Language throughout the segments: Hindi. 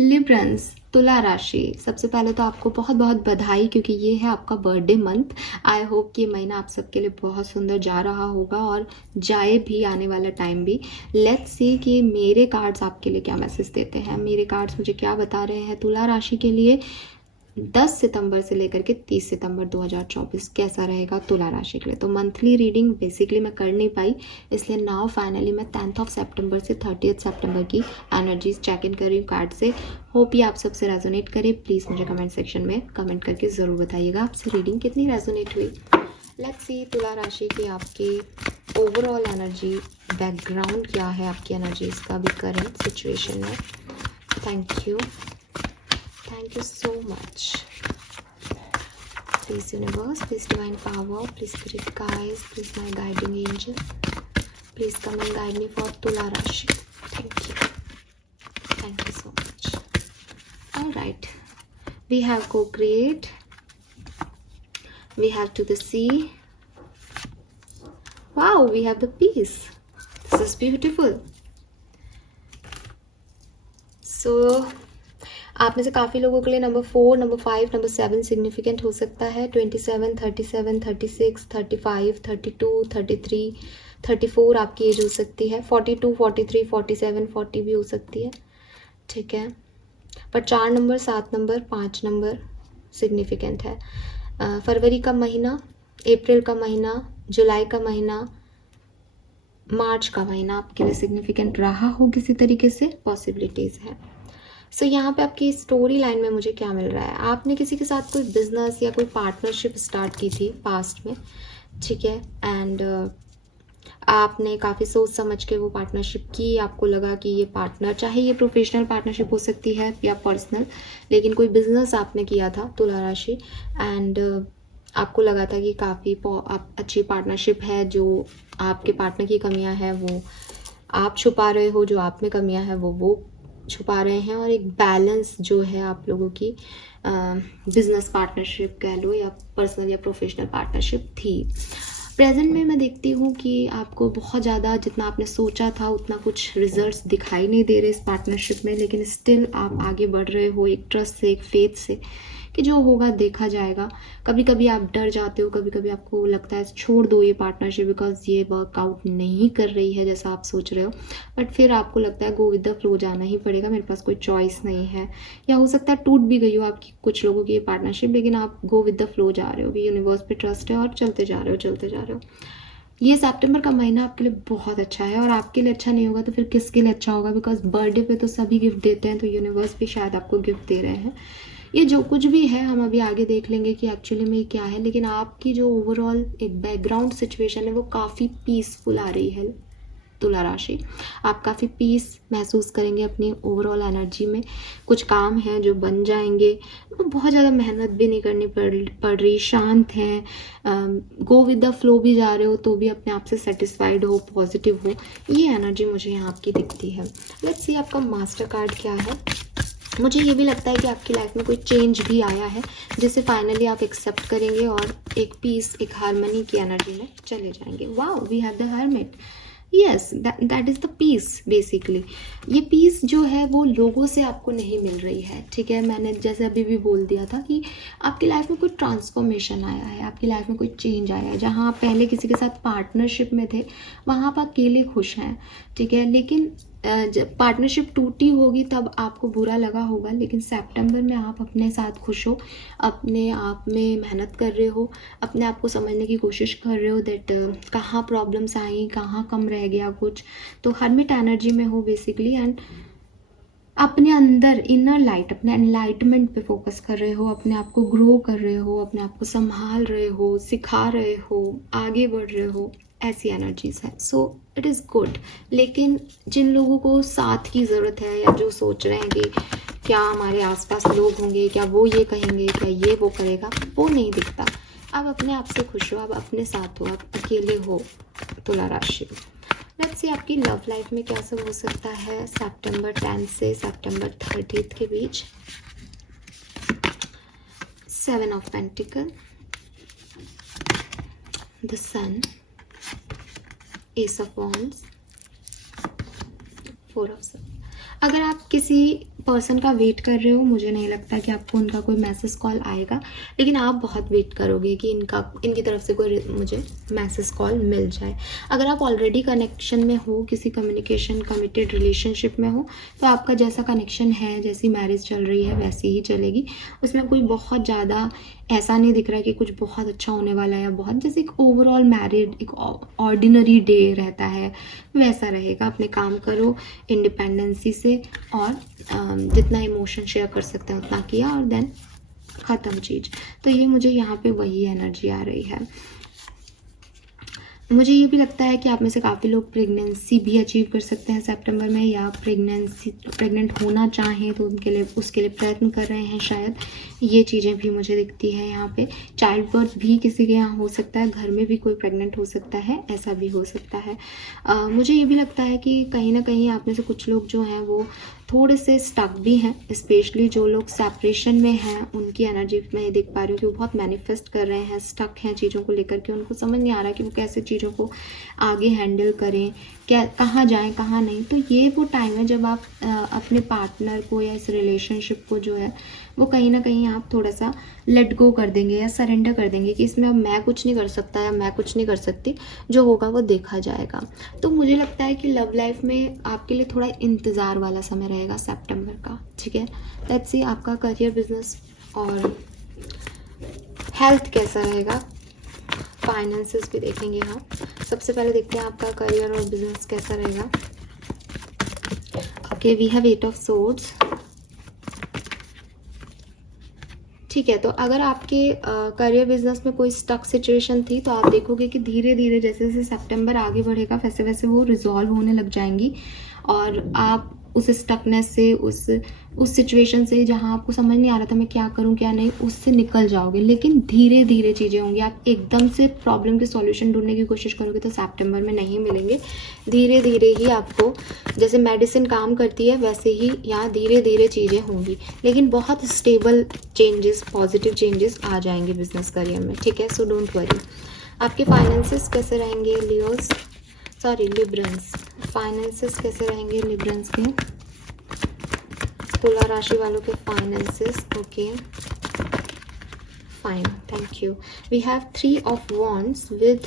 लिब्रंस, तुला राशि, सबसे पहले तो आपको बहुत बहुत बधाई, क्योंकि ये है आपका बर्थडे मंथ। आई होप कि ये महीना आप सबके लिए बहुत सुंदर जा रहा होगा और जाए भी आने वाला टाइम भी। लेट्स सी कि मेरे कार्ड्स आपके लिए क्या मैसेज देते हैं। मेरे कार्ड्स मुझे क्या बता रहे हैं तुला राशि के लिए 10 सितंबर से लेकर के 30 सितंबर 2024 कैसा रहेगा तुला राशि के लिए। तो मंथली रीडिंग बेसिकली मैं कर नहीं पाई, इसलिए नाउ फाइनली मैं 10 सितंबर से 30 सितंबर की एनर्जीज चेक इन कर रही हूँ कार्ड से। होप ये आप सबसे रेजोनेट करे। प्लीज़ मुझे कमेंट सेक्शन में कमेंट करके ज़रूर बताइएगा आपसे रीडिंग कितनी रेजोनेट हुई। लेट्स सी तुला राशि की आपकी ओवरऑल एनर्जी, बैकग्राउंड क्या है आपकी एनर्जीज का भी करंट सिचुएशन में। Thank you so much. Please universe, please divine power, please spirit guides, please my guiding angel, please come and guide me for Tula Rashi. Thank you so much. All right, we have co-create, we have to the sea. Wow, we have the peace. This is beautiful. So आप में से काफ़ी लोगों के लिए नंबर 4, नंबर 5, नंबर 7 सिग्निफिकेंट हो सकता है। 27, 37, 36, 35, 32, 33, 34 आपकी एज हो सकती है। 42, 43, 47, 40 भी हो सकती है, ठीक है। पर 4 नंबर, 7 नंबर, 5 नंबर सिग्निफिकेंट है। फरवरी का महीना, अप्रैल का महीना, जुलाई का महीना, मार्च का महीना आपके लिए सिग्निफिकेंट रहा हो किसी तरीके से, पॉसिबिलिटीज़ है। सो यहाँ पे आपकी स्टोरी लाइन में मुझे क्या मिल रहा है, आपने किसी के साथ कोई बिजनेस या कोई पार्टनरशिप स्टार्ट की थी पास्ट में, ठीक है। एंड आपने काफ़ी सोच समझ के वो पार्टनरशिप की। आपको लगा कि ये पार्टनर, चाहे ये प्रोफेशनल पार्टनरशिप हो सकती है या पर्सनल, लेकिन कोई बिजनेस आपने किया था तुला राशि। एंड आपको लगा था कि काफ़ी अच्छी पार्टनरशिप है। जो आपके पार्टनर की कमियां हैं वो आप छुपा रहे हो, जो आप में कमियां हैं वो छुपा रहे हैं, और एक बैलेंस जो है आप लोगों की बिजनेस पार्टनरशिप कह लो या पर्सनल या प्रोफेशनल पार्टनरशिप थी। प्रेजेंट में मैं देखती हूँ कि आपको बहुत ज़्यादा जितना आपने सोचा था उतना कुछ रिजल्ट्स दिखाई नहीं दे रहे इस पार्टनरशिप में, लेकिन स्टिल आप आगे बढ़ रहे हो एक ट्रस्ट से, एक फेथ से कि जो होगा देखा जाएगा। कभी कभी आप डर जाते हो, कभी कभी आपको लगता है छोड़ दो ये पार्टनरशिप बिकॉज ये वर्कआउट नहीं कर रही है जैसा आप सोच रहे हो, बट फिर आपको लगता है गो विद द फ्लो, जाना ही पड़ेगा, मेरे पास कोई चॉइस नहीं है। या हो सकता है टूट भी गई हो आपकी कुछ लोगों की ये पार्टनरशिप, लेकिन आप गो विद द फ्लो जा रहे हो कि यूनिवर्स पे ट्रस्ट है और चलते जा रहे हो। ये सितंबर का महीना आपके लिए बहुत अच्छा है, और आपके लिए अच्छा नहीं होगा तो फिर किसके लिए अच्छा होगा, बिकॉज बर्थडे पे तो सभी गिफ्ट देते हैं, तो यूनिवर्स भी शायद आपको गिफ्ट दे रहे हैं। ये जो कुछ भी है हम अभी आगे देख लेंगे कि एक्चुअली में क्या है, लेकिन आपकी जो ओवरऑल एक बैकग्राउंड सिचुएशन है वो काफ़ी पीसफुल आ रही है तुला राशि। आप काफ़ी पीस महसूस करेंगे अपनी ओवरऑल एनर्जी में। कुछ काम है जो बन जाएंगे, बहुत ज़्यादा मेहनत भी नहीं करनी पड़ रही, शांत हैं, गो विद द फ्लो भी जा रहे हो तो भी अपने आप से सेटिस्फाइड हो, पॉजिटिव हो, ये एनर्जी मुझे यहाँ आपकी दिखती है। लेट्स सी आपका मास्टर कार्ड क्या है। मुझे ये भी लगता है कि आपकी लाइफ में कोई चेंज भी आया है जिसे फाइनली आप एक्सेप्ट करेंगे और एक पीस, एक हार्मनी की एनर्जी में चले जाएंगे। Wow, we have the hermit. Yes, that is the piece basically. ये पीस जो है वो लोगों से आपको नहीं मिल रही है, ठीक है। मैंने जैसे अभी भी बोल दिया था कि आपकी लाइफ में कोई ट्रांसफॉर्मेशन आया है, आपकी लाइफ में कोई चेंज आया है। जहाँ आप पहले किसी के साथ पार्टनरशिप में थे वहाँ आप अकेले खुश हैं, ठीक है। लेकिन जब पार्टनरशिप टूटी होगी तब आपको बुरा लगा होगा, लेकिन सितंबर में आप अपने साथ खुश हो, अपने आप में मेहनत कर रहे हो, अपने आप को समझने की कोशिश कर रहे हो दैट कहाँ प्रॉब्लम्स आई, कहाँ कम रह गया कुछ, तो हर्मिट एनर्जी में हो बेसिकली। एंड अपने अंदर इनर लाइट, अपने एनलाइटमेंट पे फोकस कर रहे हो, अपने आप को ग्रो कर रहे हो, अपने आप को संभाल रहे हो, सिखा रहे हो, आगे बढ़ रहे हो, ऐसी एनर्जीज है। So it is good. लेकिन जिन लोगों को साथ की ज़रूरत है या जो सोच रहे हैं कि क्या हमारे आसपास लोग होंगे, क्या वो ये कहेंगे, क्या ये वो करेगा, वो नहीं दिखता। आप अपने आप से खुश हो, आप अपने साथ हो, आप अकेले हो तुला राशि। लेट्स सी आपकी लव लाइफ में क्या सब हो सकता है सितंबर 10 से सितंबर 30 के बीच। 7 of pentacles, the sun, ace of wands, 4 of swords. अगर आप किसी पर्सन का वेट कर रहे हो, मुझे नहीं लगता कि आपको उनका कोई मैसेज कॉल आएगा, लेकिन आप बहुत वेट करोगे कि इनकी तरफ से कोई मुझे मैसेज कॉल मिल जाए। अगर आप ऑलरेडी कनेक्शन में हो, किसी कम्युनिकेशन कमिटेड रिलेशनशिप में हो, तो आपका जैसा कनेक्शन है, जैसी मैरिज चल रही है वैसी ही चलेगी। उसमें कोई बहुत ज़्यादा ऐसा नहीं दिख रहा है कि कुछ बहुत अच्छा होने वाला है, या बहुत जैसे एक ओवरऑल मैरिड एक ऑर्डिनरी डे रहता है वैसा रहेगा। अपने काम करो इंडिपेंडेंसी से, और जितना इमोशन शेयर कर सकते हैं उतना किया, और देन ख़त्म चीज़। तो ये मुझे यहाँ पे वही एनर्जी आ रही है। मुझे ये भी लगता है कि आप में से काफ़ी लोग प्रेगनेंसी भी अचीव कर सकते हैं सितंबर में, या प्रेग्नेंट होना चाहें तो उसके लिए प्रयत्न कर रहे हैं शायद। ये चीज़ें भी मुझे दिखती है यहाँ पे। चाइल्ड बर्थ भी किसी के यहाँ हो सकता है, घर में भी कोई प्रेग्नेंट हो सकता है, ऐसा भी हो सकता है। मुझे ये भी लगता है कि कहीं ना कहीं आप में से कुछ लोग जो हैं वो थोड़े से स्टक भी हैं, स्पेशली जो लोग सेपरेशन में हैं उनकी एनर्जी मैं ये देख पा रही हूँ कि वो बहुत मैनिफेस्ट कर रहे हैं, स्टक हैं चीज़ों को लेकर के। उनको समझ नहीं आ रहा कि वो कैसे चीज़ों को आगे हैंडल करें, क्या कहाँ जाएं कहाँ नहीं। तो ये वो टाइम है जब आप अपने पार्टनर को या इस रिलेशनशिप को जो है वो कहीं ना कहीं आप थोड़ा सा लेट गो कर देंगे या सरेंडर कर देंगे कि इसमें अब मैं कुछ नहीं कर सकता या मैं कुछ नहीं कर सकती, जो होगा वो देखा जाएगा। तो मुझे लगता है कि लव लाइफ में आपके लिए थोड़ा इंतज़ार वाला समय रहेगा सितंबर का, ठीक है। लेट्स सी आपका करियर, बिजनेस और हेल्थ कैसा रहेगा, फाइनेंसेस भी देखेंगे हम। सबसे पहले देखते हैं आपका करियर और बिजनेस कैसा रहेगा। Okay, we have 8 of swords. ठीक है, तो अगर आपके करियर बिजनेस में कोई स्टक सिचुएशन थी तो आप देखोगे कि धीरे धीरे जैसे जैसे सितंबर आगे बढ़ेगा वैसे वैसे वो रिजॉल्व होने लग जाएंगी, और आप उस स्टकनेस से, उस सिचुएशन से जहां आपको समझ नहीं आ रहा था मैं क्या करूं क्या नहीं, उससे निकल जाओगे। लेकिन धीरे धीरे चीज़ें होंगी। आप एकदम से प्रॉब्लम के सॉल्यूशन ढूंढने की कोशिश करोगे तो सितंबर में नहीं मिलेंगे। धीरे धीरे ही आपको, जैसे मेडिसिन काम करती है वैसे ही यहाँ धीरे धीरे चीज़ें होंगी, लेकिन बहुत स्टेबल चेंजेस, पॉजिटिव चेंजेस आ जाएंगे बिजनेस करियर में, ठीक है। So don't worry. आपके फाइनेंसेस कैसे रहेंगे लिब्रंस, फाइनेंसेस कैसे रहेंगे लिब्रंस के, तुला राशि वालों के finances. Okay fine, thank you. We have 3 of wands with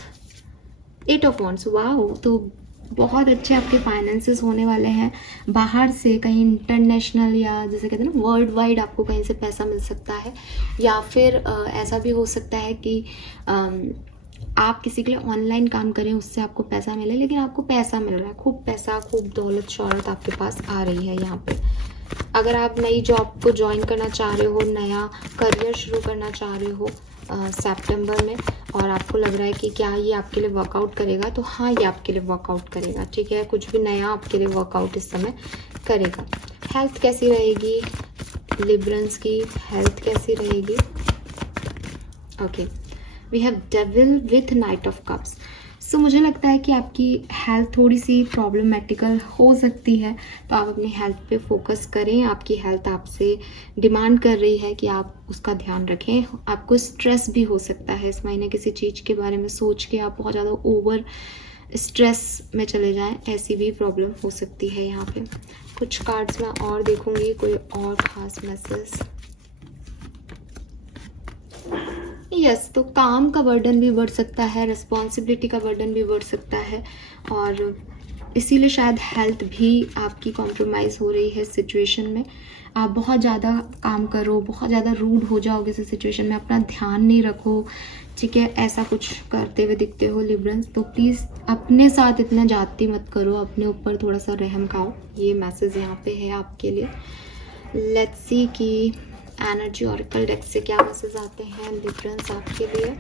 8 of wands. Wow, तो बहुत अच्छे आपके फाइनेंसेस होने वाले हैं। बाहर से कहीं इंटरनेशनल या जैसे कहते हैं ना वर्ल्ड वाइड आपको कहीं से पैसा मिल सकता है, या फिर ऐसा भी हो सकता है कि आप किसी के लिए ऑनलाइन काम करें उससे आपको पैसा मिले, लेकिन आपको पैसा मिल रहा है, खूब पैसा, खूब दौलत शौहरत आपके पास आ रही है यहाँ पे। अगर आप नई जॉब को ज्वाइन करना चाह रहे हो, नया करियर शुरू करना चाह रहे हो सितंबर में, और आपको लग रहा है कि क्या ये आपके लिए वर्कआउट करेगा, तो हाँ ये आपके लिए वर्कआउट करेगा, ठीक है। कुछ भी नया आपके लिए वर्कआउट इस समय करेगा। हेल्थ कैसी रहेगी लिब्रंस की, हेल्थ कैसी रहेगी। Okay, we have devil with knight of cups. So मुझे लगता है कि आपकी हेल्थ थोड़ी सी प्रॉब्लमेटिकल हो सकती है, तो आप अपनी हेल्थ पे फोकस करें। आपकी हेल्थ आपसे डिमांड कर रही है कि आप उसका ध्यान रखें। आपको स्ट्रेस भी हो सकता है इस महीने, किसी चीज़ के बारे में सोच के आप बहुत ज़्यादा ओवर स्ट्रेस में चले जाएं, ऐसी भी प्रॉब्लम हो सकती है यहाँ पे। कुछ कार्ड्स मैं और देखूँगी, कोई और ख़ास मैसेज। यस, तो काम का बर्डन भी बढ़ सकता है, रिस्पॉन्सिबिलिटी का बर्डन भी बढ़ सकता है, और इसीलिए शायद हेल्थ भी आपकी कॉम्प्रोमाइज़ हो रही है सिचुएशन में। आप बहुत ज़्यादा काम करो, बहुत ज़्यादा रूड हो जाओगे इस सिचुएशन में, अपना ध्यान नहीं रखो, ठीक है, ऐसा कुछ करते हुए दिखते हो लिब्रंस। तो प्लीज़ अपने साथ इतना जाती मत करो, अपने ऊपर थोड़ा सा रहम खाओ। ये मैसेज यहाँ पे है आपके लिए। लेट्स सी कि एनर्जी ऑरेकल डेक से क्या मैसेज आते हैं लिब्रंस आपके लिए।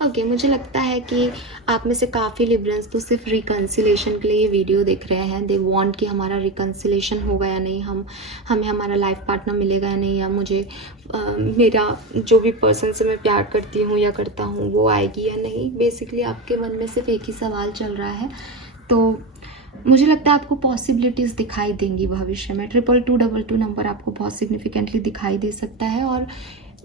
ओके, मुझे लगता है कि आप में से काफ़ी लिब्रंस तो सिर्फ रिकन्सिलेशन के लिए ये वीडियो देख रहे हैं। दे वांट कि हमारा रिकन्सिलेशन होगा या नहीं, हमें हमारा लाइफ पार्टनर मिलेगा या नहीं, या मुझे मेरा जो भी पर्सन से मैं प्यार करती हूँ या करता हूँ वो आएगी या नहीं। बेसिकली आपके मन में सिर्फ एक ही सवाल चल रहा है। तो मुझे लगता है आपको पॉसिबिलिटीज़ दिखाई देंगी भविष्य में। 2222 नंबर आपको बहुत सिग्निफिकेंटली दिखाई दे सकता है, और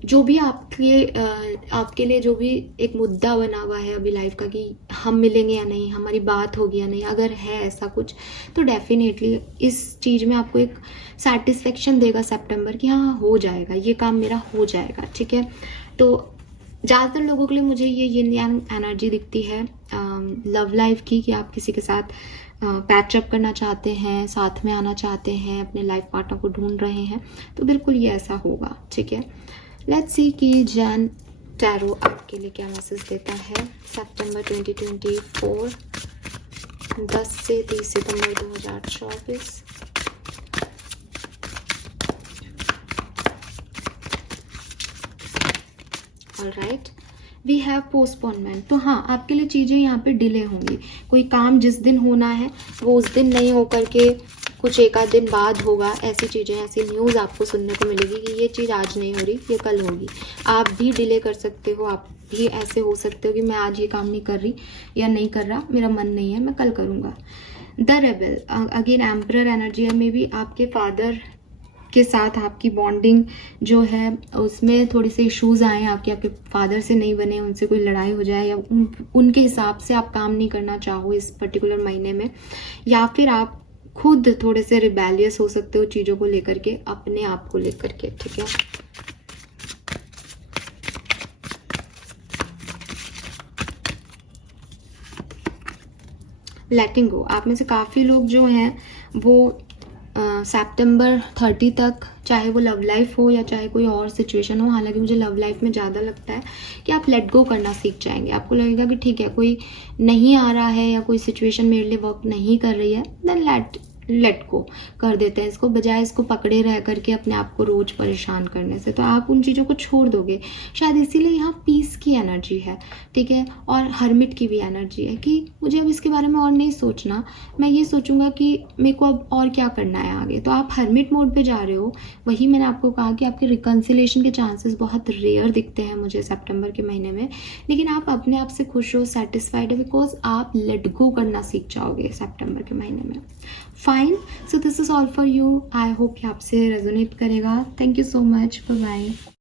जो भी आपके लिए जो भी एक मुद्दा बना हुआ है अभी लाइफ का कि हम मिलेंगे या नहीं, हमारी बात होगी या नहीं, अगर है ऐसा कुछ तो डेफिनेटली इस चीज़ में आपको एक सेटिस्फेक्शन देगा सितंबर कि हाँ हो जाएगा, ये काम मेरा हो जाएगा, ठीक है। तो ज़्यादातर लोगों के लिए मुझे ये यिन यांग एनर्जी दिखती है लव लाइफ की, कि आप किसी के साथ पैचअप करना चाहते हैं, साथ में आना चाहते हैं, अपने लाइफ पार्टनर को ढूंढ रहे हैं, तो बिल्कुल ये ऐसा होगा, ठीक है। लेट्स सी कि जैन टैरो आपके लिए क्या मैसेज देता है सितंबर 2024, 10 से 30 सितंबर 2024। Alright, we have postponement. तो हाँ, आपके लिए चीज़ें यहाँ पे डिले होंगी। कोई काम जिस दिन होना है वो उस दिन नहीं हो करके कुछ एक आध दिन बाद होगा। ऐसी चीज़ें, ऐसी न्यूज़ आपको सुनने को मिलेगी कि ये चीज़ आज नहीं हो रही, ये कल होगी। आप भी डिले कर सकते हो, आप भी ऐसे हो सकते हो कि मैं आज ये काम नहीं कर रही या नहीं कर रहा, मेरा मन नहीं है, मैं कल करूँगा। The rebel again emperor energy है। मे बी आपके फादर के साथ आपकी बॉन्डिंग जो है उसमें थोड़े से इश्यूज़ आए, आपके फादर से नहीं बने, उनसे कोई लड़ाई हो जाए, या उनके हिसाब से आप काम नहीं करना चाहो इस पर्टिकुलर महीने में, या फिर आप खुद थोड़े से रिबेलियस हो सकते हो चीज़ों को लेकर के, अपने आप को लेकर के, ठीक है। लेटिंग गो, आप में से काफ़ी लोग जो हैं वो सितंबर 30 तक, चाहे वो लव लाइफ हो या चाहे कोई और सिचुएशन हो, हालांकि मुझे लव लाइफ में ज़्यादा लगता है कि आप लेट गो करना सीख जाएंगे। आपको लगेगा कि ठीक है, कोई नहीं आ रहा है या कोई सिचुएशन मेरे लिए वर्क नहीं कर रही है, देन लेट गो कर देते हैं इसको, बजाय इसको पकड़े रह करके अपने आप को रोज परेशान करने से। तो आप उन चीज़ों को छोड़ दोगे शायद, इसीलिए यहाँ पीस की एनर्जी है, ठीक है। और हर्मिट की भी एनर्जी है कि मुझे अब इसके बारे में और नहीं सोचना, मैं ये सोचूंगा कि मेरे को अब और क्या करना है आगे। तो आप हर्मिट मोड पे जा रहे हो। वही मैंने आपको कहा कि आपके रिकन्सिलेशन के चांसेस बहुत रेयर दिखते हैं मुझे सितंबर के महीने में, लेकिन आप अपने आप से खुश हो, सेटिस्फाइड है, बिकॉज आप लेट गो करना सीख जाओगे सितंबर के महीने में। Fine, so this is all for you. I hope कि आपसे रेजोनेट करेगा। Thank you so much, bye bye.